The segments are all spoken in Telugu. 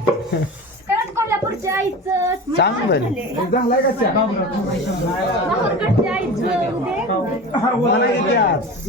करत कोल्हापूरच्या आईचं सांग बरं. झालाय का चहा? माहूरकडच्या आईचं उदे हा, वाला इतिहास.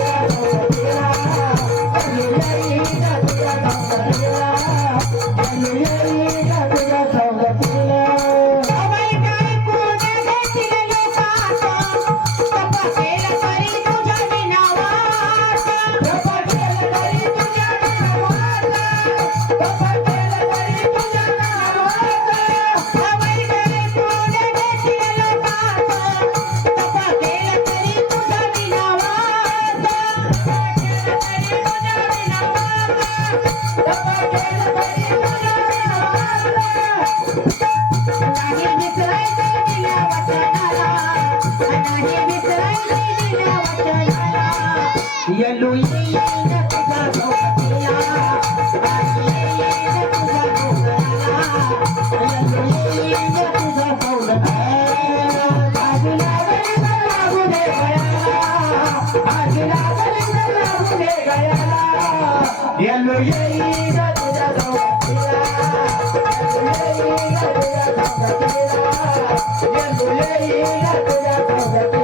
ఇయలు ఎల్లు ఎయ్య ఎల్లు ఎయ్య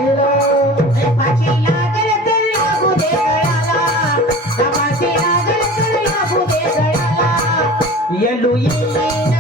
Yeah,